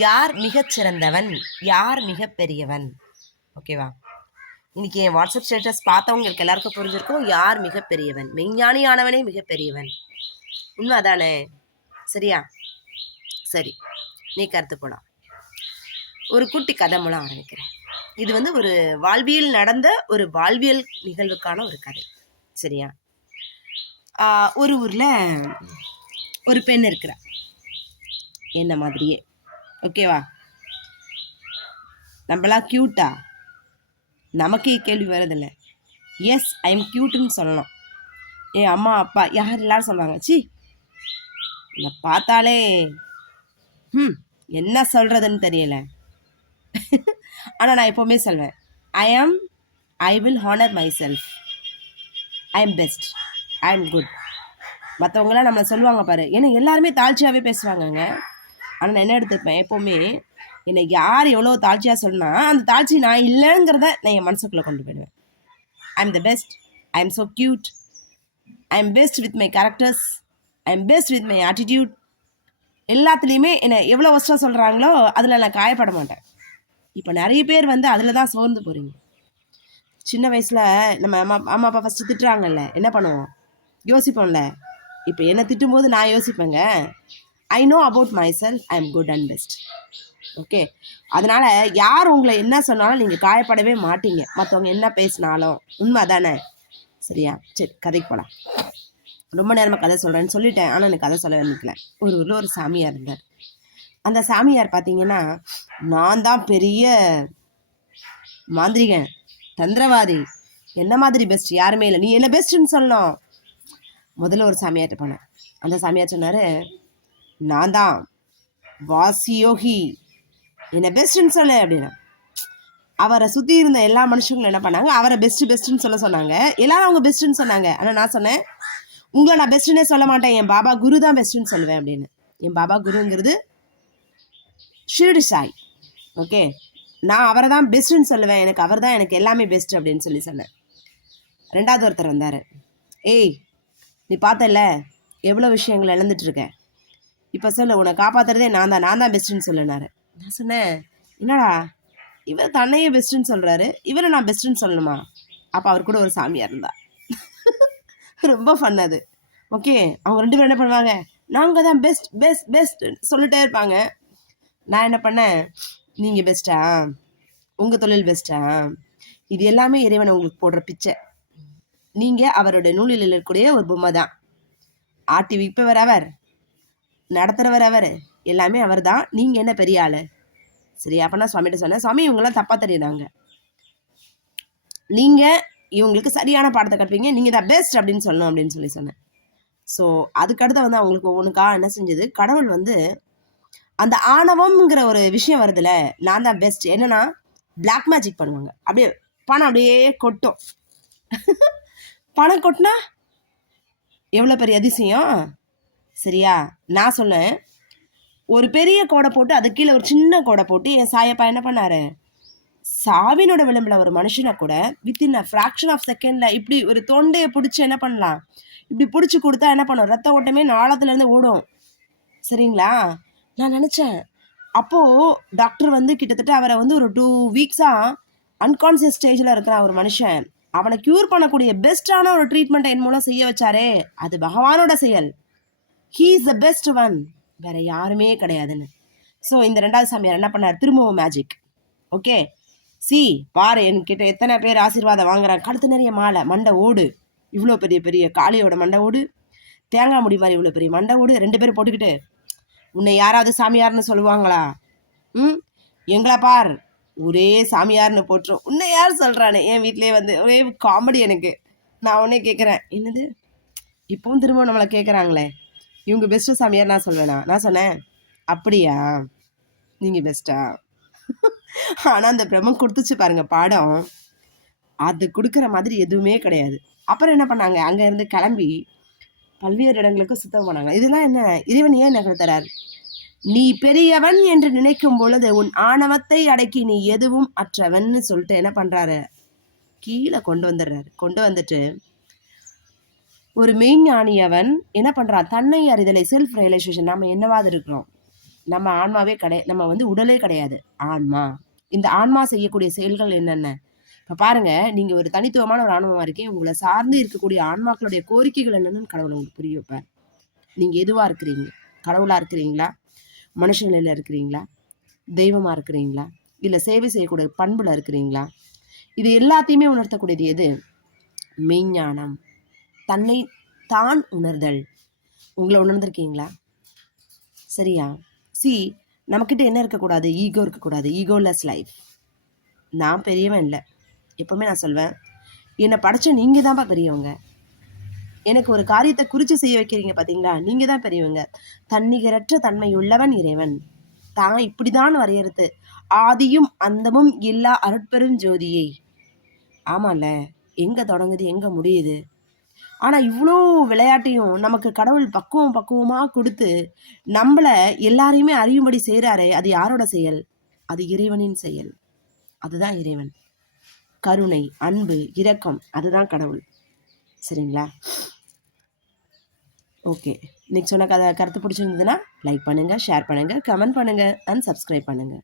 யார் மிகச்சிறந்தவன், யார் மிக பெரியவன். ஓகேவா? இன்னைக்கு என் வாட்ஸ்அப் ஸ்டேட்டஸ் பார்த்தவங்களுக்கு எல்லாருக்கும் புரிஞ்சிருக்கும் யார் மிக பெரியவன். மெய்ஞானியானவனே மிக பெரியவன். உண்மை அதானே? சரியா? சரி, நீ கருத்து போலாம். ஒரு குட்டி கதை மூலம் ஆரம்பிக்கிறேன். இது ஒரு வாழ்வியல் நடந்த ஒரு வாழ்வியல் நிகழ்வுக்கான ஒரு கதை. சரியா? ஒரு ஊர்ல ஒரு பெண் இருக்கிறா, என்ன மாதிரியே. ஓகேவா? நம்மளா கியூட்டா? நமக்கே கேள்வி வரதில்லை. எஸ், ஐ எம் கியூட்டுன்னு சொல்லணும். என் அம்மா அப்பா யார் எல்லாரும் சொல்லுவாங்க, சி என்னை பார்த்தாலே என்ன சொல்றதுன்னு தெரியல. ஆனால் நான் எப்போவுமே சொல்வேன், I will honour myself. I am best, I am good. மற்றவங்களாம் நம்மளை சொல்லுவாங்க பாரு, ஏன்னா எல்லாருமே தாழ்ச்சியாகவே பேசுவாங்கங்க. ஆனால் நான் என்ன எடுத்துப்பேன், எப்போவுமே என்னை யார் எவ்வளோ தாழ்ச்சியாக சொன்னா அந்த தாழ்ச்சி நான் இல்லைங்கிறத நான் என் மனசுக்குள்ளே கொண்டு போயிடுவேன். I am the best, I am so cute, I am best with my characters, I am best with my attitude. எல்லாத்துலேயுமே என்னை எவ்வளோ வருஷம் சொல்கிறாங்களோ அதில் நான் காயப்பட மாட்டேன். இப்போ நிறைய பேர் அதில் தான் சோர்ந்து போகிறீங்க. சின்ன வயசில் நம்ம அம்மா அப்பா ஃபஸ்ட்டு திட்டுறாங்கல்ல, என்ன பண்ணுவோம், யோசிப்போம்ல. இப்போ என்னை திட்டும்போது நான் யோசிப்பேங்க, I know about myself, I am good and best. Okay, அதனால் யார் உங்களை என்ன சொன்னாலும் நீங்கள் காயப்படவே மாட்டீங்க, மற்றவங்க என்ன பேசினாலும். உண்மை தானே? சரியா? சரி, கதைக்கு போகலாம். ரொம்ப நேரமாக கதை சொல்கிறேன்னு சொல்லிட்டேன், ஆனால் எனக்கு கதை சொல்ல நினைக்கல. ஒரு ஊரில் ஒரு சாமியார் இருந்தார். அந்த சாமியார் பார்த்தீங்கன்னா, நான் தான் பெரிய மாந்திரிகன், தந்திரவாதி, என்ன மாதிரி பெஸ்ட் யாருமே இல்லை, நீ என்ன பெஸ்ட்டுன்னு சொல்லணும். முதல்ல ஒரு சாமியார்கிட்ட போனேன். அந்த சாமியார் சொன்னார், நான் தான் வாசி யோகி, என்ன பெஸ்ட்டுன்னு சொல்லு அப்படின்னா. அவரை சுற்றி இருந்த எல்லா மனுஷங்களும் என்ன பண்ணாங்க, அவரை பெஸ்ட்டுன்னு சொல்ல சொன்னாங்க. எல்லாரும் அவங்க பெஸ்ட்டுன்னு சொன்னாங்க. ஆனால் நான் சொன்னேன், உங்களை நான் பெஸ்ட்டுன்னே சொல்ல மாட்டேன், என் பாபா குரு தான் பெஸ்ட்டுன்னு சொல்லுவேன் அப்படின்னு. என் பாபா குருங்கிறது ஷிரடி சாய். ஓகே, நான் அவரை தான் பெஸ்ட்டுன்னு சொல்லுவேன், எனக்கு அவர் தான் எனக்கு எல்லாமே பெஸ்ட் அப்படின்னு சொன்னேன். ரெண்டாவது ஒருத்தர் வந்தார். ஏய், நீ பார்த்தல எவ்வளோ விஷயங்கள் இழந்துட்டுருக்கேன், இப்போ சொல்லு, உன்னை காப்பாற்றுறதே நான் தான் பெஸ்ட்டுன்னு சொல்லுனாரு. நான் சொன்னேன், என்னடா இவர் தன்னையே பெஸ்ட்டுன்னு சொல்கிறாரு, இவரை நான் பெஸ்ட்டுன்னு சொல்லணுமா? அப்போ அவர் கூட ஒரு சாமியார் இருந்தா. ரொம்ப ஃபன் அது. ஓகே, அவங்க ரெண்டு பேரும் என்ன பண்ணுவாங்க, நாங்கள் தான் பெஸ்ட் பெஸ்ட் பெஸ்ட் சொல்லிட்டே இருப்பாங்க. நான் என்ன பண்ணேன், நீங்கள் பெஸ்ட்டா, உங்கள் தொழில் பெஸ்ட்டா, இது எல்லாமே இறைவன் உங்களுக்கு போடுற பிச்சை. நீங்கள் அவரோட நூலில் இருக்கக்கூடிய ஒரு பொம்மை தான். ஆட்டி விற்பவர் அவர், நடத்துகிறவர் அவர், எல்லாமே அவர் தான். நீங்கள் என்ன பெரிய ஆள்? சரி, அப்போ நான் சுவாமிகிட்ட சொன்னேன், சுவாமி இவங்கெல்லாம் தப்பாக தெரியுறாங்க, நீங்கள் இவங்களுக்கு சரியான பாடத்தை கட்டுவீங்க, நீங்கள் தான் பெஸ்ட் அப்படின்னு சொல்லணும் அப்படின்னு சொன்னேன். ஸோ அதுக்கடுத்து அவங்களுக்கு ஒவ்வொன்றுக்கா என்ன செஞ்சது, கடவுள் அந்த ஆணவம்ங்கிற ஒரு விஷயம் வருதுல, நான் தான் பெஸ்ட், என்னன்னா பிளாக் மேஜிக் பண்ணுவாங்க. அப்படியே பணம் அப்படியே கொட்டும். பணம் கொட்டினா எவ்வளோ பெரிய அதிசயம். சரியா? நான் சொன்னேன், ஒரு பெரிய கோடை போட்டு அது கீழே ஒரு சின்ன கோடை போட்டு என் சாயப்பா என்ன பண்ணாரு, சாவினோட விளிம்பில் ஒரு மனுஷனை கூட வித்தின் அ ஃப்ராக்ஷன் ஆஃப் செகண்டில் இப்படி ஒரு தொண்டையை பிடிச்சி என்ன பண்ணலாம், இப்படி பிடிச்சி கொடுத்தா என்ன பண்ணும், ரத்த ஓட்டமே நாளத்துலேருந்து ஓடும். சரிங்களா? நான் நினச்சேன், அப்போது டாக்டர் கிட்டத்தட்ட அவரை ஒரு 2 வீக்ஸாக அன்கான்சியஸ் ஸ்டேஜில் இருக்கிறான் ஒரு மனுஷன். அவனை க்யூர் பண்ணக்கூடிய பெஸ்ட்டான ஒரு ட்ரீட்மெண்ட்டை என் மூலம் செய்ய வச்சாரே, அது பகவானோட செயல். He is the best one, வேற யாருமே கிடையாதுன்னு. ஸோ இந்த ரெண்டாவது சாமியார் என்ன பண்ணார், திரும்பவும் மேஜிக். ஓகே, பாரு என்கிட்ட எத்தனை பேர் ஆசீர்வாதம் வாங்குறாங்க, கழுத்து நிறைய மாலை, மண்டை ஓடு, இவ்வளோ பெரிய பெரிய காளியோட மண்டை ஓடு, தேங்காய் முடி மாதிரி இவ்வளோ பெரிய மண்டை ஓடு, 2 பேரும் போட்டுக்கிட்டு, உன்னை யாராவது சாமியார்னு சொல்லுவாங்களா? எங்களை பார், ஒரே சாமியார்னு போட்டுரும், உன்னை யார் சொல்கிறானே. என் வீட்டிலே ஒரே காமெடி எனக்கு. நான் உடனே கேட்குறேன், என்னது இப்போவும் திரும்ப நம்மளை கேட்குறாங்களே, இவங்க பெஸ்ட்டு சாமியார் நான் சொல்வேனா? நான் சொன்னேன், அப்படியா, நீங்கள் பெஸ்ட்டா? ஆனால் அந்த பிரம்மம் கொடுத்துச்சு பாருங்க பாடம், அது கொடுக்குற மாதிரி எதுவுமே கிடையாது. அப்புறம் என்ன பண்ணாங்க, அங்கே இருந்து கிளம்பி பல்வேறு இடங்களுக்கு சுத்தம் பண்ணாங்க. இதெல்லாம் என்ன, இறைவன் ஏன் நகர்த்தறார், நீ பெரியவன் என்று நினைக்கும் பொழுது உன் ஆணவத்தை அடக்கி நீ எதுவும் அற்றவன் சொல்லிட்டு என்ன பண்றாரு, கீழே கொண்டு வந்துடுறாரு. கொண்டு வந்துட்டு ஒரு மெய்ஞானியவன் என்ன பண்றான், தன்னை அறிதலை, செல்ஃப் ரியலைசேஷன், நாம என்னவாது இருக்கிறோம், நம்ம ஆன்மாவே நம்ம வந்து உடலே கிடையாது, ஆன்மா. இந்த ஆன்மா செய்யக்கூடிய செயல்கள் என்னென்ன? இப்போ பாருங்க, நீங்க ஒரு தனித்துவமான ஒரு ஆன்மாவா இருக்கீங்க. உங்களை சார்ந்து இருக்கக்கூடிய ஆன்மாக்களுடைய கோரிக்கைகள் என்னன்னு கடவுள் உங்களுக்கு புரிய வைப்பார். நீங்க எதுவா இருக்கிறீங்க? கடவுளா இருக்கிறீங்களா? மனுஷ நிலையில இருக்கிறீங்களா? தெய்வமா இருக்கிறீங்களா? இல்ல சேவை செய்யக்கூடிய பண்புல இருக்கிறீங்களா? இது எல்லாத்தையுமே உணர்த்தக்கூடியது எது? மெய்ஞானம். தன்னை தான் உணர்தல். உங்களை உணர்ந்திருக்கீங்களா? சரியா? நமக்கிட்ட என்ன இருக்கக்கூடாது? ஈகோ இருக்கக்கூடாது. Egoless life. நான் பெரியவன் இல்லை. எப்பவுமே நான் சொல்வேன், என்னை படைச்ச நீங்க தான்ப்பா பெரியவங்க. எனக்கு ஒரு காரியத்தை குறிச்சு செய்ய வைக்கிறீங்க பார்த்தீங்களா, நீங்க தான் பெரியவங்க. தன்னிகரற்ற தன்மை உள்ளவன் இறைவன். தான் இப்படிதான் வரையறுத்து ஆதியும் அந்தமும் இல்லா அருட்பெரும் ஜோதியை. ஆமால, எங்க தொடங்குது எங்க முடியுது? ஆனா இவ்வளோ விளையாட்டையும் நமக்கு கடவுள் பக்குவமா கொடுத்து நம்மள எல்லாரையுமே அறியும்படி செய்யறாரே, அது யாரோட செயல்? அது இறைவனின் செயல். அதுதான் இறைவன். கருணை, அன்பு, இரக்கம், அதுதான் கடவுள். சரிங்களா? ஓகே, இன்னைக்கு சொன்ன கருத்து பிடிச்சிருந்ததுன்னா லைக் பண்ணுங்க, ஷேர் பண்ணுங்க, கமெண்ட் பண்ணுங்க அண்ட் சப்ஸ்கிரைப் பண்ணுங்க.